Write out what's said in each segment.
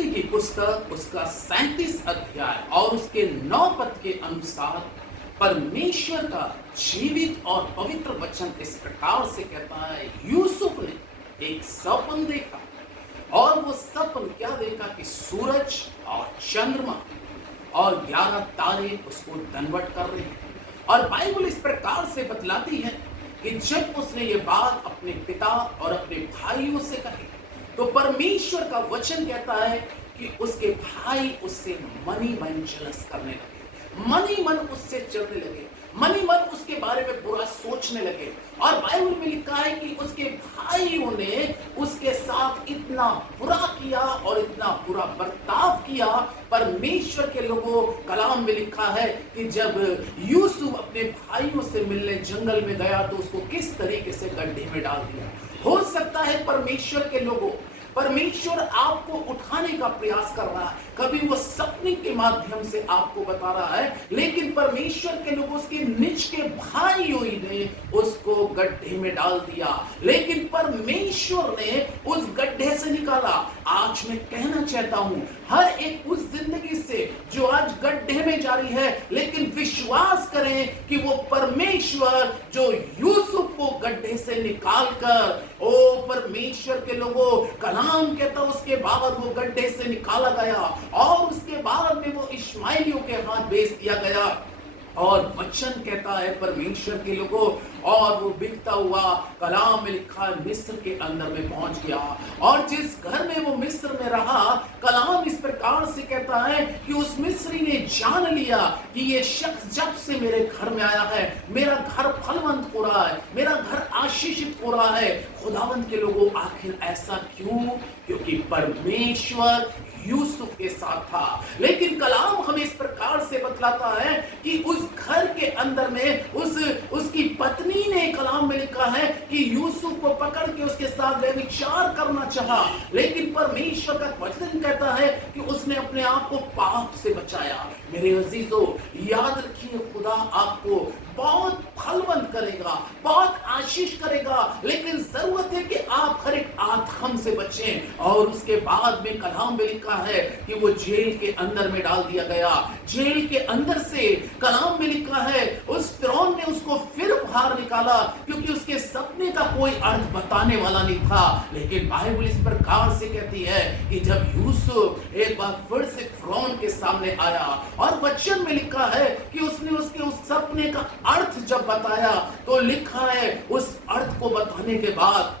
उत्पत्ति की पुस्तक उसका 37 अध्याय और उसके 9 पद के अनुसार परमेश्वर का जीवित और पवित्र वचन इस प्रकार से कहता है, यूसुफ ने एक सपन देखा और वो सपन क्या देखा कि सूरज और चंद्रमा और 11 तारे उसको दंडवत कर रहे हैं। और बाइबल इस प्रकार से बतलाती है कि जब उसने ये बात अपने पिता और अपने भाइयों से कही तो परमेश्वर का वचन कहता है कि उसके भाई उससे मनी मन जलस करने लगे, मनी मन उससे चलने लगे, मनी मन उसके बारे में बुरा सोचने लगे। और बाइबल में लिखा है कि उसके भाइयों ने उसके साथ इतना बुरा किया और इतना बुरा बर्ताव किया। परमेश्वर के लोगों, कलाम में लिखा है कि जब यूसुफ अपने भाइयों से मिलने जंगल में गया तो उसको किस तरीके से गड्ढे में डाल दिया। हो सकता है परमेश्वर के लोगों, परमेश्वर आपको उठाने का प्रयास कर रहा है, कभी वो सपने के माध्यम से आपको बता रहा है, लेकिन परमेश्वर के लोग उसके निज के भाइयों ने उसको गड्ढे में डाल दिया, लेकिन परमेश्वर ने उस गड्ढे से निकाला। आज मैं कहना चाहता हूं हर एक उस जिंदगी से जो आज गड्ढे में जा रही है, लेकिन विश्वास करें कि वो परमेश्वर जो यूसुफ को गड्ढे से निकालकर, ओ परमेश्वर के लोगों, कलाम कहता उसके बाद वो गड्ढे से निकाला गया और उसके बाद में वो इश्माइलियों के हाथ बेच दिया गया। और वचन कहता है परमेश्वर के लोगों, और वो बिकता हुआ, कलाम में लिखा है, मिस्र के अंदर में पहुंच गया। और जिस घर में वो मिस्र में रहा, कलाम इस प्रकार से कहता है कि उस मिस्री ने जान लिया कि ये शख्स जब से मेरे घर में आया है, मेरा घर फलवंत हो रहा है, मेरा घर आशीषित हो रहा है। खुदावंत के लोगों, आखिर ऐसा क्यों? क्योंकि परमेश्वर यूसुफ के साथ था। लेकिन कलाम हमें इस प्रकार से बतलाता है कि उस घर के अंदर में उसकी पत्नी ने, कलाम में लिखा है कि यूसुफ को पकड़ के उसके साथ व्यभिचार करना चाहा, लेकिन परमेश्वर का वचन कहता है कि उसने अपने आप को पाप से बचाया। मेरे अजीजों, याद रखिए, खुदा आपको बहुत फलवंत करेगा, बहुत आशीष करेगा, लेकिन जरूरत है कि आप हर एक आत्म से बचें। और उसके बाद में कलाम में लिखा है कि वो जेल के अंदर में डाल दिया गया। जेल के अंदर से कलाम में लिखा है उस फिरौन ने उसको फिर बाहर निकाला, क्योंकि उसके सपने का कोई अर्थ बताने वाला नहीं था। लेकिन बाइबल इस प्रकार से कहती है कि जब यूसुफ एक बार फिर से फिरौन के सामने आया और वचन में लिखा है कि उसने उसके उस सपने का अर्थ जब बताया, तो लिखा है उस अर्थ को बताने के बाद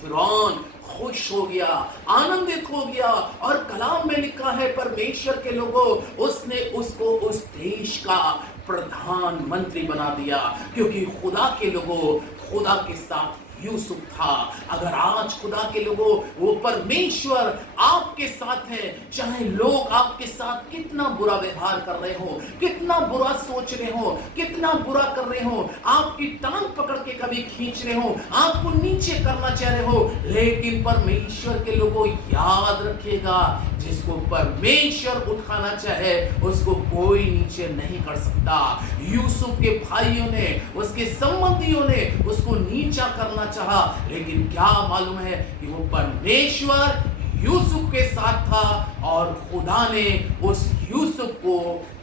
फिरौन खुश हो गया, आनंदित हो गया। और कलाम में लिखा है परमेश्वर के लोगों, उसने उसको उस देश का प्रधानमंत्री बना दिया, क्योंकि खुदा के लोगों, खुदा के साथ यूसुफ था। अगर आज खुदा के लोगों, वो परमेश्वर आपके साथ है, चाहे लोग आपके साथ कितना बुरा व्यवहार कर रहे हो, कितना बुरा सोच रहे हो, कितना बुरा कर रहे हो, आपकी टांग पकड़ के कभी खींच रहे हो, आपको नीचे करना चाह रहे हो, लेकिन परमेश्वर के लोगों, याद रखिएगा, जिसको परमेश्वर उठाना चाहे उसको कोई नीचे नहीं कर सकता। यूसुफ के भाइयों ने, उसके संबंधियों ने उसको नीचा करना चाहा, लेकिन क्या मालूम है कि वो परमेश्वर यूसुफ के साथ था और खुदा ने उस यूसुफ को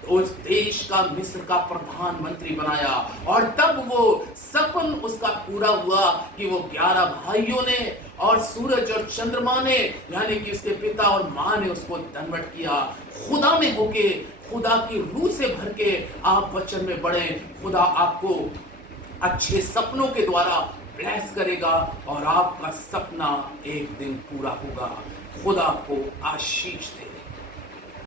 उस देश का, मिस्र का प्रधानमंत्री बनाया। और तब वो सपन उसका पूरा हुआ कि वो 11 भाइयों ने और सूरज और चंद्रमा ने, यानी कि उसके पिता और मां ने उसको दंडवत किया। खुदा में होके, खुदा की रूह से भर के आप वचन में बढ़े। खुदा आपको अच्छे सपनों के द्वारा ब्लेस करेगा और आपका सपना एक दिन पूरा होगा। खुदा को आशीष दे।